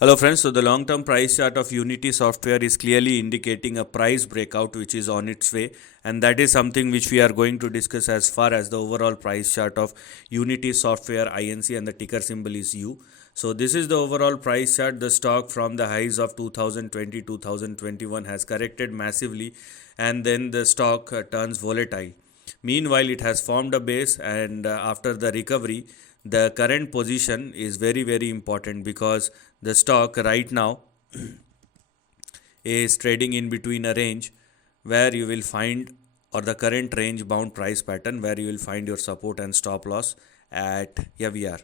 Hello friends, so the long-term price chart of Unity software is clearly indicating a price breakout which is on its way, and that is something which we are going to discuss as far as the overall price chart of Unity software INC, and the ticker symbol is U. So this is the overall price chart. The stock from the highs of 2020-2021 has corrected massively, and then the stock turns volatile. Meanwhile, it has formed a base, and after the recovery, the current position is very important because the stock right now is trading in between a range where you will find, or the current range bound price pattern where you will find your support and stop loss at, here we are,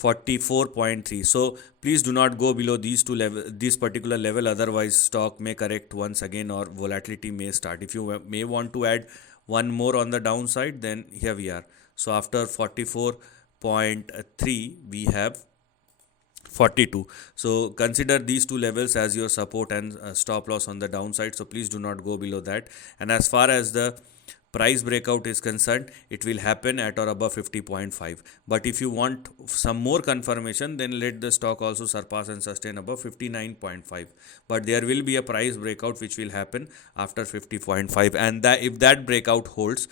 44.3. So please do not go below these two level, this particular level, otherwise stock may correct once again or volatility may start. If you may want to add one more on the downside, then here we are. So after 44.3 we have 42. So consider these two levels as your support and stop loss on the downside, so please do not go below that. And as far as the price breakout is concerned, it will happen at or above 50.5. But if you want some more confirmation, then let the stock also surpass and sustain above 59.5. But there will be a price breakout which will happen after 50.5, and that if that breakout holds,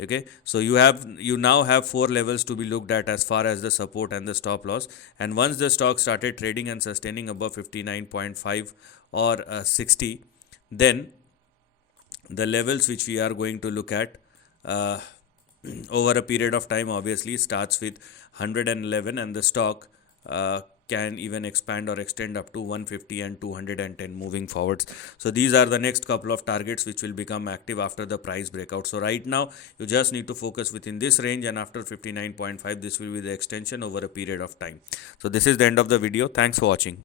okay, so you now have four levels to be looked at as far as the support and the stop loss. And once the stock started trading and sustaining above 59.5 or 60, then the levels which we are going to look at over a period of time obviously starts with 111, and the stock can even expand or extend up to 150 and 210 moving forwards. So these are the next couple of targets which will become active after the price breakout. So right now you just need to focus within this range, and after 59.5 this will be the extension over a period of time. So this is the end of the video. Thanks for watching.